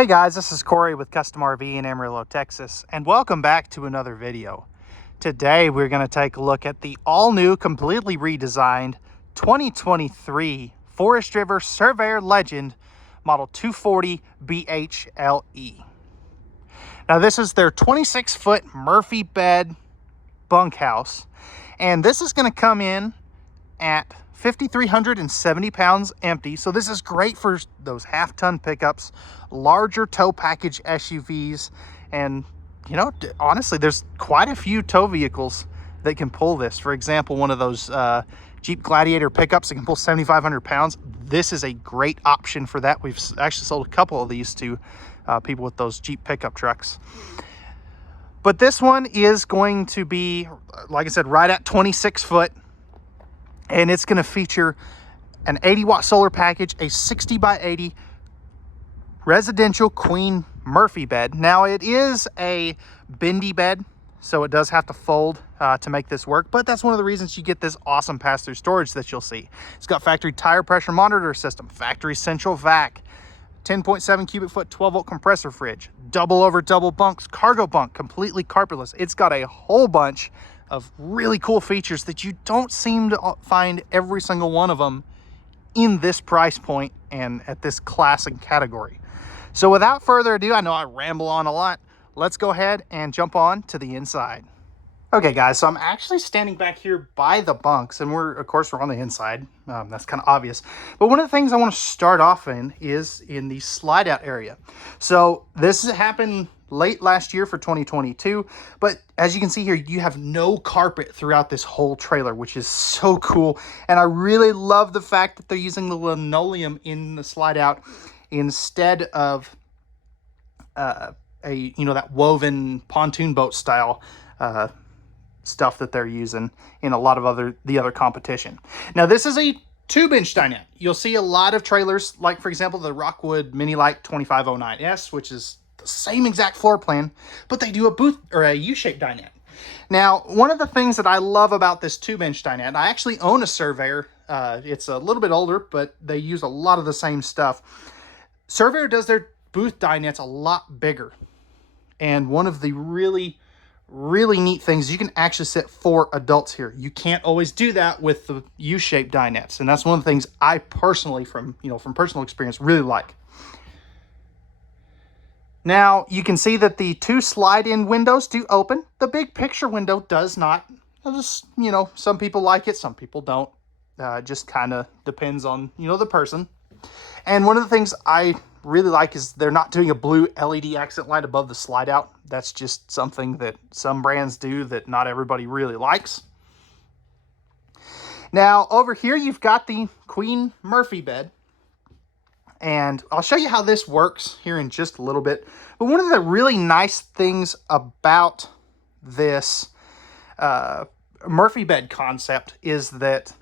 Hey guys, this is Cory with Custom RV in Amarillo, Texas, and welcome back to another video. Today we're going to take a look at the all-new, completely redesigned 2023 Forest River Surveyor Legend Model 240 BHLE. Now this is their 26-foot Murphy bed bunkhouse, and this is going to come in at 5,370 pounds empty. So this is great for those half-ton pickups, larger tow package SUVs, and you know, honestly, there's quite a few tow vehicles that can pull this. For example, one of those Jeep Gladiator pickups that can pull 7,500 pounds. This is a great option for that. We've actually sold a couple of these to people with those Jeep pickup trucks. But this one is going to be, like I said, right at 26 foot. And it's going to feature an 80-watt solar package, a 60 by 80 residential queen Murphy bed. Now it is a bendy bed, so it does have to fold to make this work, but that's one of the reasons you get this awesome pass-through storage that you'll see. It's got factory tire pressure monitor system, factory central vac, 10.7 cubic foot 12-volt compressor fridge, double over double bunks, cargo bunk, completely carpetless. It's got a whole bunch of really cool features that you don't seem to find every single one of them in this price point and at this class and category. So without further ado, I know I ramble on a lot. Let's go ahead and jump on to the inside. Okay guys, so I'm actually standing back here by the bunks, and we're on the inside. That's kind of obvious. But one of the things I want to start off in is in the slide out area. So this happened late last year for 2022, but as you can see here, you have no carpet throughout this whole trailer, which is so cool. And I really love the fact that they're using the linoleum in the slide out instead of that woven pontoon boat style stuff that they're using in a lot of the other competition. Now this is a 2-bench dinette. You'll see a lot of trailers, like for example the Rockwood Mini Lite 2509S, which is the same exact floor plan, but they do a booth or a U-shaped dinette. Now, one of the things that I love about this 2-bench dinette, I actually own a Surveyor. It's a little bit older, but they use a lot of the same stuff. Surveyor does their booth dinettes a lot bigger. And one of the really neat things, you can actually sit 4 adults here. You can't always do that with the U-shaped dinettes. And that's one of the things I personally, from personal experience, really like. Now, you can see that the 2 slide-in windows do open. The big picture window does not. Just, some people like it, some people don't. Just kind of depends on, the person. And one of the things I really like is they're not doing a blue LED accent light above the slide-out. That's just something that some brands do that not everybody really likes. Now, over here, you've got the Queen Murphy bed. And I'll show you how this works here in just a little bit. But one of the really nice things about this Murphy bed concept is that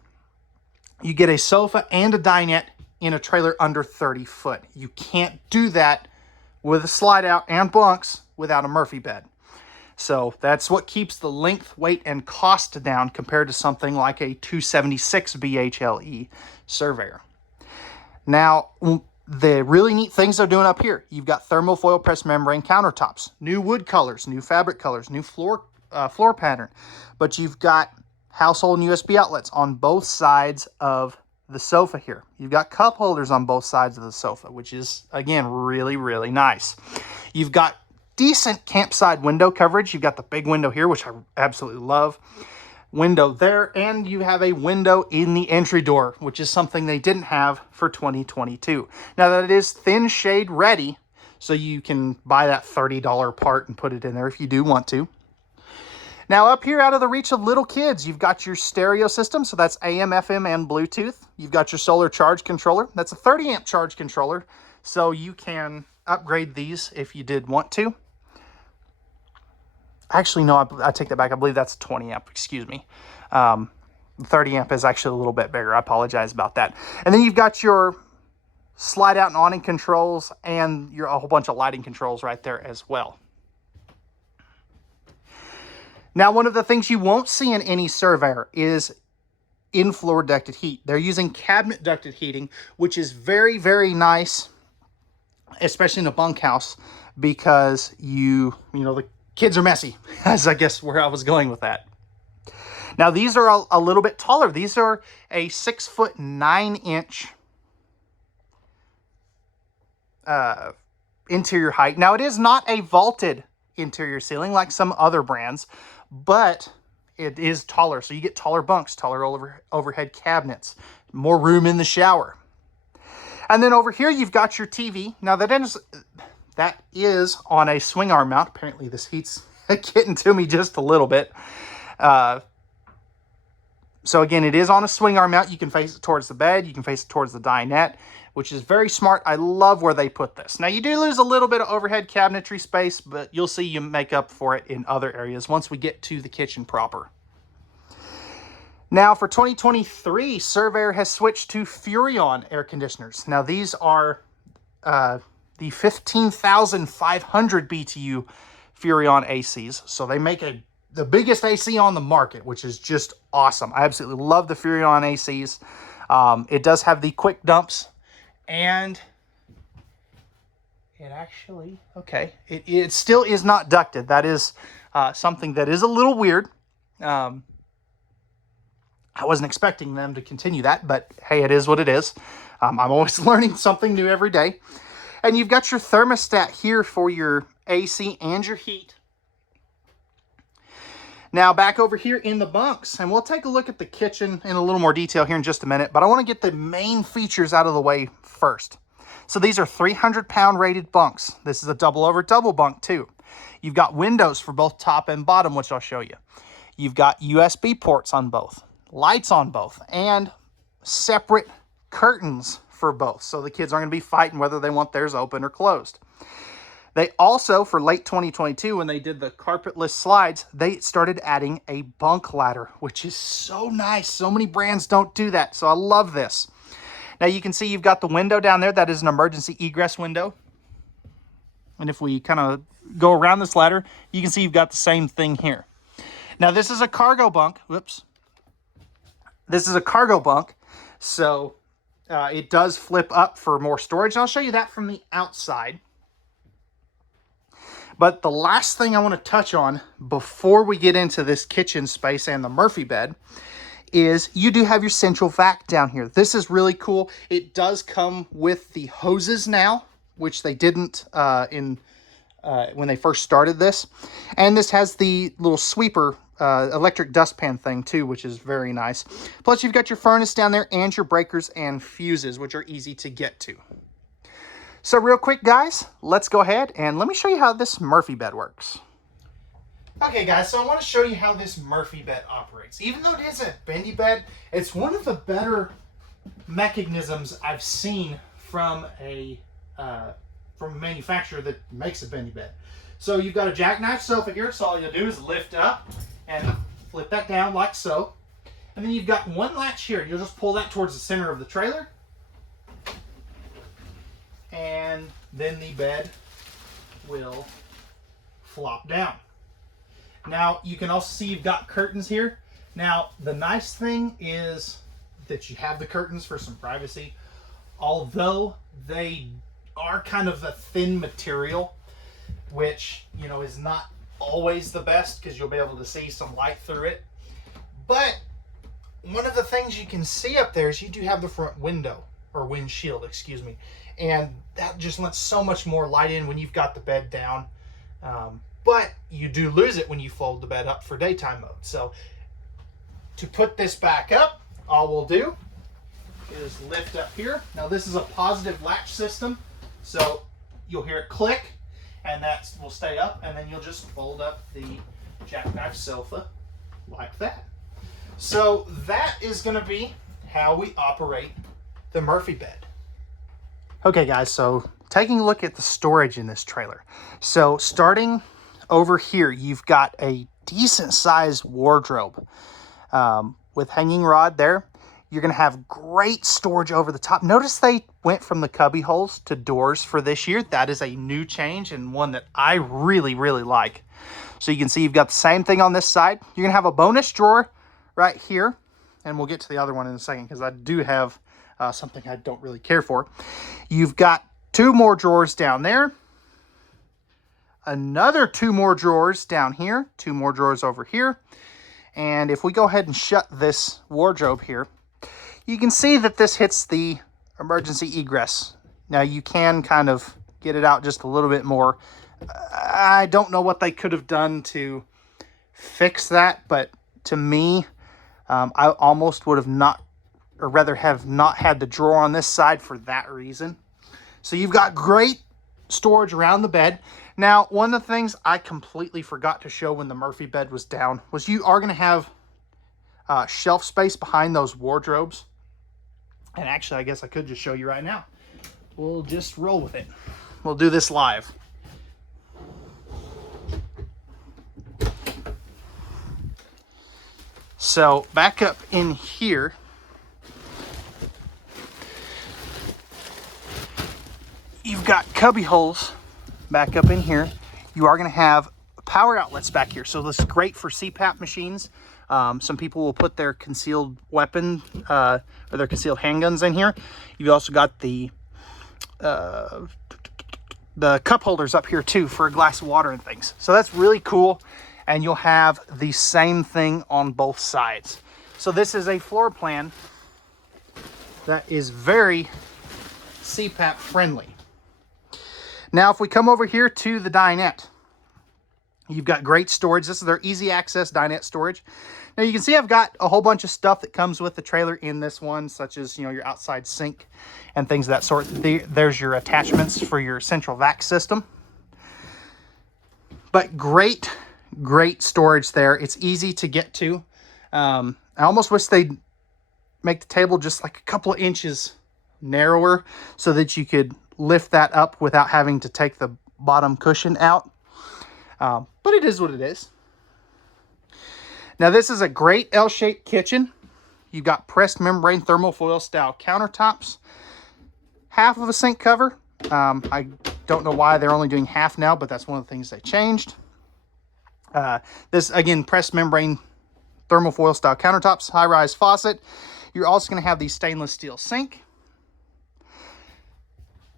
you get a sofa and a dinette in a trailer under 30 foot. You can't do that with a slide out and bunks without a Murphy bed. So that's what keeps the length, weight, and cost down compared to something like a 276 BHLE Surveyor. Now, the really neat things they're doing up here, you've got thermal foil press membrane countertops, new wood colors, new fabric colors, new floor pattern, but you've got household and USB outlets on both sides of the sofa here. You've got cup holders on both sides of the sofa, which is, again, really nice. You've got decent campside window coverage. You've got the big window here, which I absolutely love. Window there, and you have a window in the entry door, which is something they didn't have for 2022. Now that it is thin shade ready, so you can buy that $30 part and put it in there if you do want to. Now up here, out of the reach of little kids, you've got your stereo system, so that's AM, FM, and Bluetooth. You've got your solar charge controller. That's a 30 amp charge controller, so you can upgrade these if you did want to. Actually, no, I take that back. I believe that's 20 amp, excuse me. 30 amp is actually a little bit bigger. I apologize about that. And then you've got your slide out and awning controls and a whole bunch of lighting controls right there as well. Now, one of the things you won't see in any Surveyor is in-floor ducted heat. They're using cabinet ducted heating, which is very nice especially in a bunkhouse, because the kids are messy, as I guess where I was going with that. Now, these are a little bit taller. These are a 6'9" interior height. Now, it is not a vaulted interior ceiling like some other brands, but it is taller. So you get taller bunks, taller overhead cabinets, more room in the shower. And then over here, you've got your TV. Now, that is on a swing arm mount. Apparently, this heat's getting to me just a little bit. So again, it is on a swing arm mount. You can face it towards the bed. You can face it towards the dinette, which is very smart. I love where they put this. Now, you do lose a little bit of overhead cabinetry space, but you'll see you make up for it in other areas once we get to the kitchen proper. Now, for 2023, Surveyor has switched to Furrion air conditioners. Now, these are the 15,500 BTU Furrion ACs. So they make the biggest AC on the market, which is just awesome. I absolutely love the Furrion ACs. It does have the quick dumps, and it actually, okay, it still is not ducted. That is something that is a little weird. I wasn't expecting them to continue that, but hey, it is what it is. I'm always learning something new every day. And you've got your thermostat here for your AC and your heat. Now, back over here in the bunks, and we'll take a look at the kitchen in a little more detail here in just a minute, but I want to get the main features out of the way first. So these are 300-pound rated bunks. This is a double over double bunk too. You've got windows for both top and bottom, which I'll show you. You've got USB ports on both, lights on both, and separate curtains for both. So the kids aren't going to be fighting whether they want theirs open or closed. They also, for late 2022, when they did the carpetless slides, they started adding a bunk ladder, which is so nice. So many brands don't do that, so I love this. Now you can see you've got the window down there. That is an emergency egress window. And if we kind of go around this ladder, you can see you've got the same thing here. Now this is a cargo bunk. Whoops. This is a cargo bunk, so it does flip up for more storage. And I'll show you that from the outside. But the last thing I want to touch on before we get into this kitchen space and the Murphy bed is you do have your central vac down here. This is really cool. It does come with the hoses now, which they didn't when they first started this. And this has the little sweeper electric dustpan thing too, which is very nice. Plus you've got your furnace down there and your breakers and fuses, which are easy to get to. So real quick, guys, let's go ahead and let me show you how this Murphy bed works. Okay, guys, so I want to show you how this Murphy bed operates. Even though it is a bendy bed, it's one of the better mechanisms I've seen from a manufacturer that makes a bendy bed. So you've got a jackknife sofa here, so all you'll do is lift up and flip that down like so. And then you've got one latch here. You'll just pull that towards the center of the trailer. And then the bed will flop down. Now, you can also see you've got curtains here. Now, the nice thing is that you have the curtains for some privacy. Although they are kind of a thin material, which, you know, is not always the best because you'll be able to see some light through it. But one of the things you can see up there is you do have the front window, or windshield, excuse me. And that just lets so much more light in when you've got the bed down. But you do lose it when you fold the bed up for daytime mode. So to put this back up, all we'll do is lift up here. Now this is a positive latch system. So you'll hear it click and that will stay up, and then you'll just fold up the jackknife sofa like that. So that is going to be how we operate the Murphy bed. Okay guys, so taking a look at the storage in this trailer. So starting over here, you've got a decent sized wardrobe with hanging rod there. You're going to have great storage over the top. Notice they went from the cubby holes to doors for this year. That is a new change and one that I really, really like. So you can see you've got the same thing on this side. You're going to have a bonus drawer right here. And we'll get to the other one in a second because I do have something I don't really care for. You've got 2 more drawers down there. Another 2 more drawers down here. 2 more drawers over here. And if we go ahead and shut this wardrobe here, you can see that this hits the emergency egress. Now you can kind of get it out just a little bit more. I don't know what they could have done to fix that, but to me, I almost would have not, or rather have not had the drawer on this side for that reason. So you've got great storage around the bed. Now, one of the things I completely forgot to show when the Murphy bed was down was you are going to have shelf space behind those wardrobes. And actually, I guess I could just show you right now. We'll just roll with it. We'll do this live. So back up in here, you've got cubby holes back up in here. You are going to have power outlets back here. So this is great for CPAP machines. Some people will put their concealed weapon or their concealed handguns in here. You've also got the cup holders up here too for a glass of water and things. So that's really cool. And you'll have the same thing on both sides. So this is a floor plan that is very CPAP friendly. Now, if we come over here to the dinette, you've got great storage. This is their easy access dinette storage. Now you can see I've got a whole bunch of stuff that comes with the trailer in this one, such as, you know, your outside sink and things of that sort. There's your attachments for your central vac system. But great storage there. It's easy to get to. I almost wish they'd make the table just like a couple of inches narrower so that you could lift that up without having to take the bottom cushion out. But it is what it is. Now this is a great L-shaped kitchen. You've got pressed membrane thermofoil style countertops. Half of a sink cover. I don't know why they're only doing half now, but that's one of the things they changed. This, again, pressed membrane thermofoil style countertops, high-rise faucet. You're also going to have the stainless steel sink.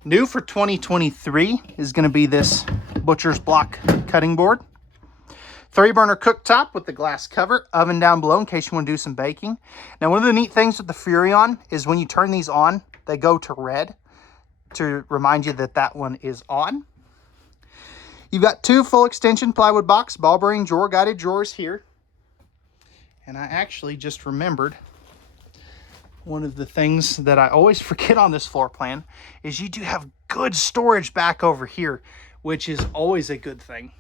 New for 2023 is going to be this butcher's block cutting board. 3-burner cooktop with the glass cover. Oven down below in case you want to do some baking. Now, one of the neat things with the Furrion is when you turn these on, they go to red to remind you that that one is on. You've got 2 full extension plywood box ball bearing drawer guided drawers here. And I actually just remembered one of the things that I always forget on this floor plan is you do have good storage back over here, which is always a good thing.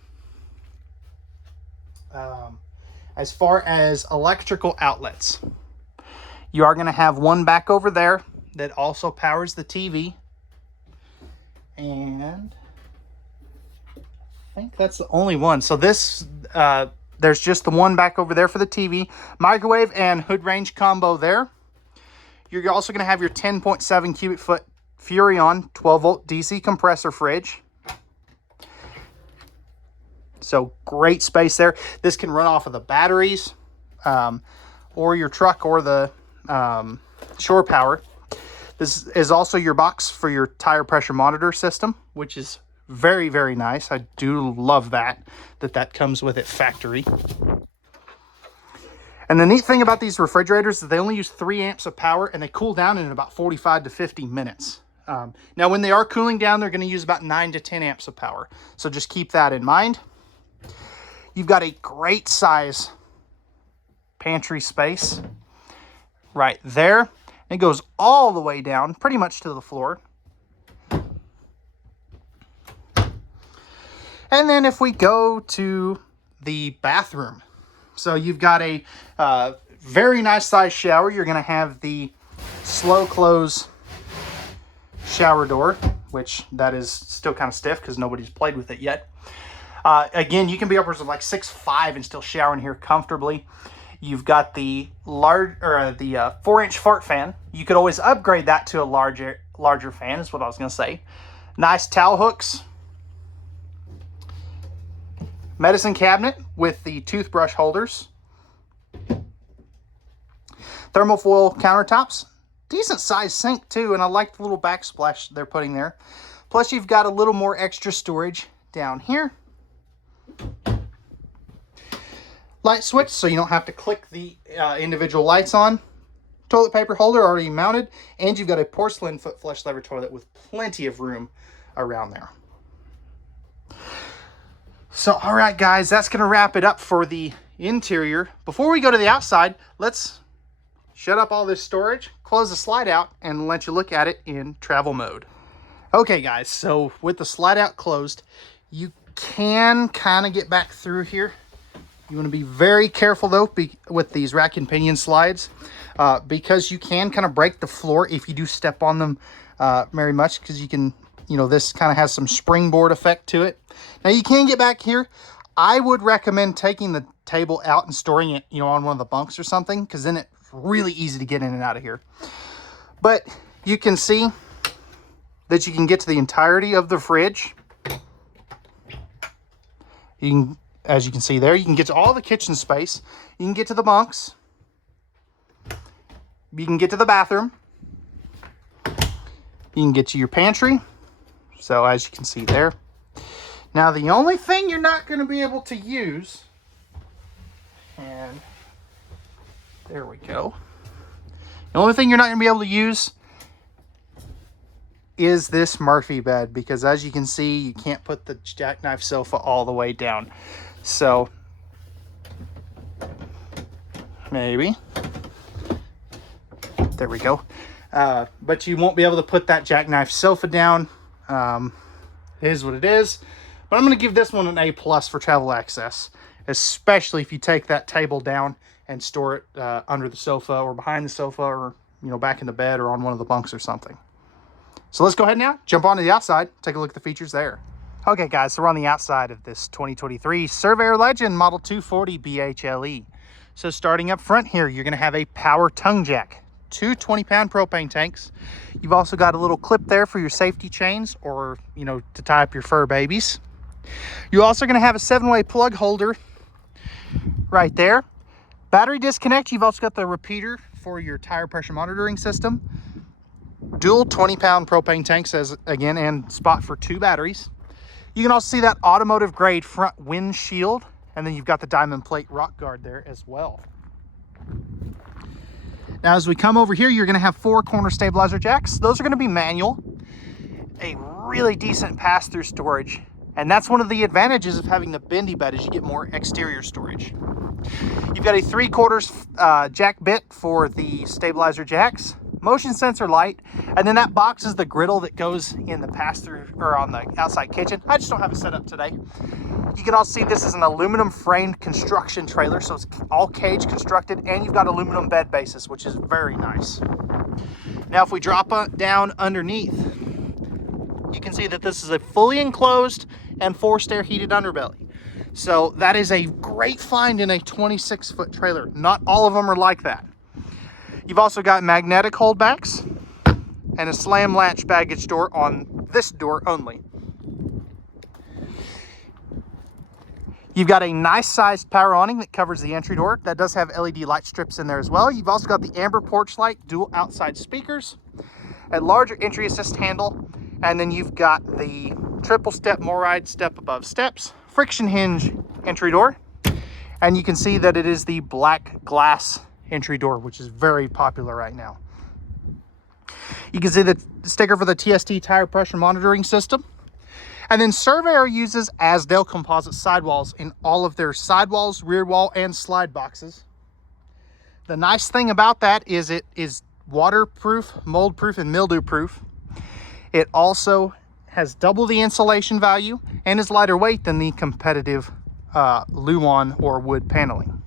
As far as electrical outlets, you are going to have one back over there that also powers the TV. And I think that's the only one. So this, there's just the one back over there for the TV. Microwave and hood range combo there. You're also going to have your 10.7 cubic foot Furrion 12-volt DC compressor fridge. So great space there. This can run off of the batteries or your truck or the shore power. This is also your box for your tire pressure monitor system, which is very, very nice. I do love that comes with it factory. And the neat thing about these refrigerators is they only use 3 amps of power and they cool down in about 45 to 50 minutes. Now, when they are cooling down, they're going to use about 9 to 10 amps of power. So just keep that in mind. You've got a great size pantry space right there. It goes all the way down, pretty much to the floor. And then if we go to the bathroom, so you've got a very nice size shower. You're going to have the slow close shower door, which that is still kind of stiff because nobody's played with it yet. Again, you can be upwards of like 6'5" and still shower in here comfortably. You've got the large or the 4-inch fart fan. You could always upgrade that to a larger fan, is what I was going to say. Nice towel hooks. Medicine cabinet with the toothbrush holders. Thermofoil countertops. Decent sized sink too, and I like the little backsplash they're putting there. Plus you've got a little more extra storage down here. Light switch, so you don't have to click the individual lights on. Toilet paper holder already mounted, and you've got a porcelain foot flush lever toilet with plenty of room around there. So, all right, guys, that's going to wrap it up for the interior. Before we go to the outside, let's shut up all this storage, close the slide out, and let you look at it in travel mode. Okay, guys, so with the slide out closed, you can kind of get back through here. You want to be very careful, though, with these rack and pinion slides, because you can kind of break the floor if you do step on them very much, because you can, you know, this kind of has some springboard effect to it. Now, you can get back here. I would recommend taking the table out and storing it, you know, on one of the bunks or something, because then it's really easy to get in and out of here. But you can see that you can get to the entirety of the fridge. You can, as you can see there, you can get to all the kitchen space. You can get to the bunks. You can get to the bathroom. You can get to your pantry. So as you can see there. Now the only thing you're not going to be able to use, and there we go. The only thing you're not going to be able to use is this Murphy bed, because as you can see, you can't put the jackknife sofa all the way down. So maybe there we go. But you won't be able to put that jackknife sofa down. It is what it is. But I'm going to give this one an A+ for travel access, especially if you take that table down and store it under the sofa or behind the sofa, or, you know, back in the bed or on one of the bunks or something. So let's go ahead now, jump onto the outside, take a look at the features there. Okay, guys, so we're on the outside of this 2023 Surveyor Legend Model 240 BHLE. So starting up front here, you're going to have a power tongue jack, two 20-pound propane tanks. You've also got a little clip there for your safety chains, or, you know, to tie up your fur babies. You're also going to have a 7-way plug holder right there. Battery disconnect. You've also got the repeater for your tire pressure monitoring system. Dual 20-pound propane tanks, as again, and spot for 2 batteries. You can also see that automotive grade front windshield, and then you've got the diamond plate rock guard there as well. Now, as we come over here, you're going to have 4 corner stabilizer jacks. Those are going to be manual. A really decent pass-through storage. And that's one of the advantages of having the bendy bed, is you get more exterior storage. You've got a 3/4 jack bit for the stabilizer jacks, motion sensor light, and then that box is the griddle that goes in the pass-through, or on the outside kitchen. I just don't have it set up today. You can also see this is an aluminum framed construction trailer, so it's all cage constructed, and you've got aluminum bed bases, which is very nice. Now, if we drop down underneath, you can see that this is a fully enclosed and forced air heated underbelly. So that is a great find in a 26-foot trailer. Not all of them are like that. You've also got magnetic holdbacks and a slam latch baggage door on this door only. You've got a nice sized power awning that covers the entry door. That does have LED light strips in there as well. You've also got the amber porch light, dual outside speakers, a larger entry assist handle, and then you've got the triple step MORryde step above steps, friction hinge entry door, and you can see that it is the black glass entry door, which is very popular right now. You can see the sticker for the TST tire pressure monitoring system. And then Surveyor uses Azdel composite sidewalls in all of their sidewalls, rear wall, and slide boxes. The nice thing about that is it is waterproof, mold proof, and mildew proof. It also has double the insulation value and is lighter weight than the competitive Luan or wood paneling.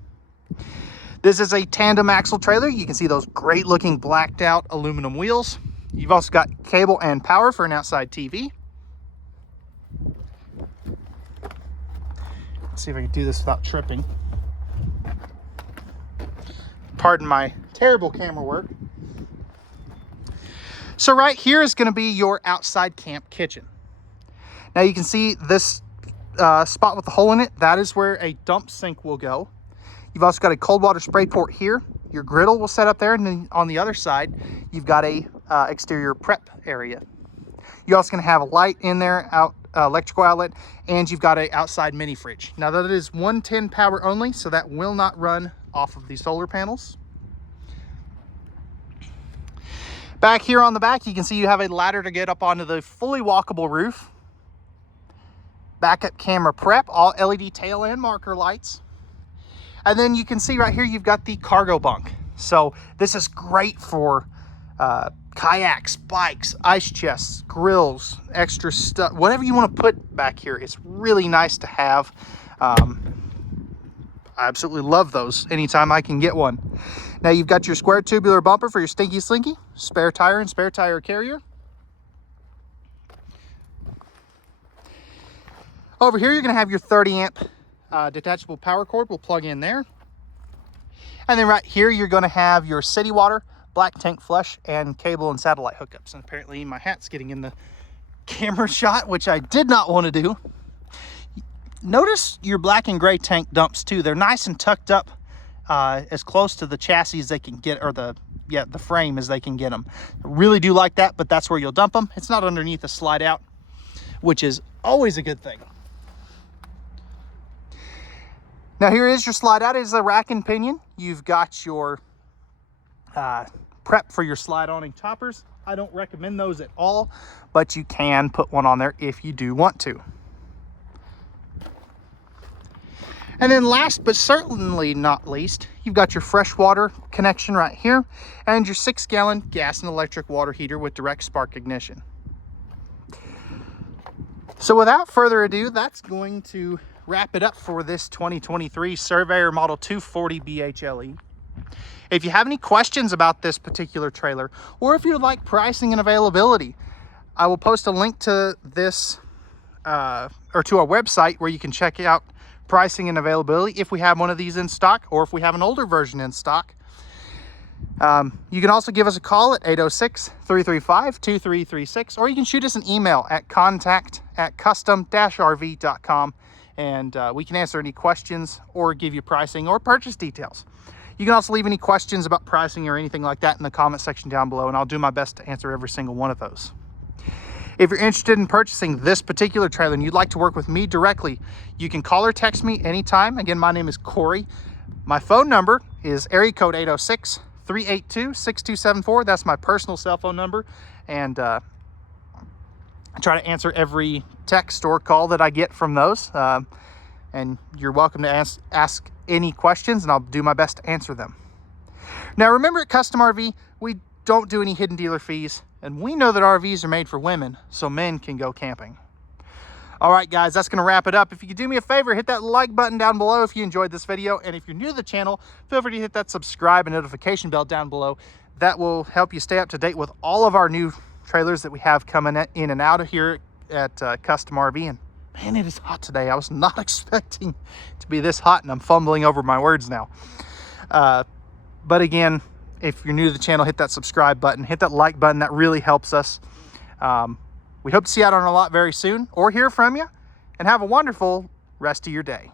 This is a tandem axle trailer. You can see those great looking blacked out aluminum wheels. You've also got cable and power for an outside TV. Let's see if I can do this without tripping. Pardon my terrible camera work. So right here is going to be your outside camp kitchen. Now you can see this spot with the hole in it. That is where a dump sink will go. You've also got a cold water spray port here. Your griddle will set up there, and then on the other side, you've got a exterior prep area. You're also going to have a light in there, electrical outlet, and you've got an outside mini fridge. Now that is 110 power only, so that will not run off of the solar panels. Back here on the back, you can see you have a ladder to get up onto the fully walkable roof. Backup camera prep, all LED tail and marker lights. And then you can see right here, you've got the cargo bunk. So this is great for kayaks, bikes, ice chests, grills, extra stuff, whatever you want to put back here. It's really nice to have. I absolutely love those anytime I can get one. Now you've got your square tubular bumper for your Stinky Slinky, spare tire and spare tire carrier. Over here, you're going to have your 30 amp detachable power cord. We'll plug in there. And then right here, you're going to have your city water, black tank flush, and cable and satellite hookups. And apparently my hat's getting in the camera shot, which I did not want to do. Notice your black and gray tank dumps too. They're nice and tucked up as close to the chassis as they can get, or the frame as they can get them. I really do like that, but that's where you'll dump them. It's not underneath a slide out, which is always a good thing. Now here is your slide out. It is a rack and pinion. You've got your prep for your slide awning toppers. I don't recommend those at all, but you can put one on there if you do want to. And then last but certainly not least, you've got your freshwater connection right here and your 6-gallon gas and electric water heater with direct spark ignition. So without further ado, that's going to wrap it up for this 2023 Surveyor Model 240 BHLE. If you have any questions about this particular trailer, or if you'd like pricing and availability, I will post a link to this or to our website where you can check out pricing and availability if we have one of these in stock, or if we have an older version in stock. You can also give us a call at 806-335-2336, or you can shoot us an email at contact@custom-rv.com, and we can answer any questions or give you pricing or purchase details. You can also leave any questions about pricing or anything like that in the comment section down below, and I'll do my best to answer every single one of those. If you're interested in purchasing this particular trailer and you'd like to work with me directly, you can call or text me anytime. Again, my name is Cory. My phone number is area code 806-382-6274. That's my personal cell phone number, and I try to answer every text or call that I get from those. And you're welcome to ask any questions, and I'll do my best to answer them. Now, remember, at Custom RV, we don't do any hidden dealer fees, and we know that RVs are made for women, so men can go camping. All right, guys, that's going to wrap it up. If you could do me a favor, hit that like button down below if you enjoyed this video, and if you're new to the channel, feel free to hit that subscribe and notification bell down below. That will help you stay up to date with all of our new trailers that we have coming in and out of here at Custom RV. And man, it is hot today. I was not expecting it to be this hot, and I'm fumbling over my words now. But again, if you're new to the channel, hit that subscribe button, hit that like button. That really helps us. We hope to see you out on a lot very soon, or hear from you, and have a wonderful rest of your day.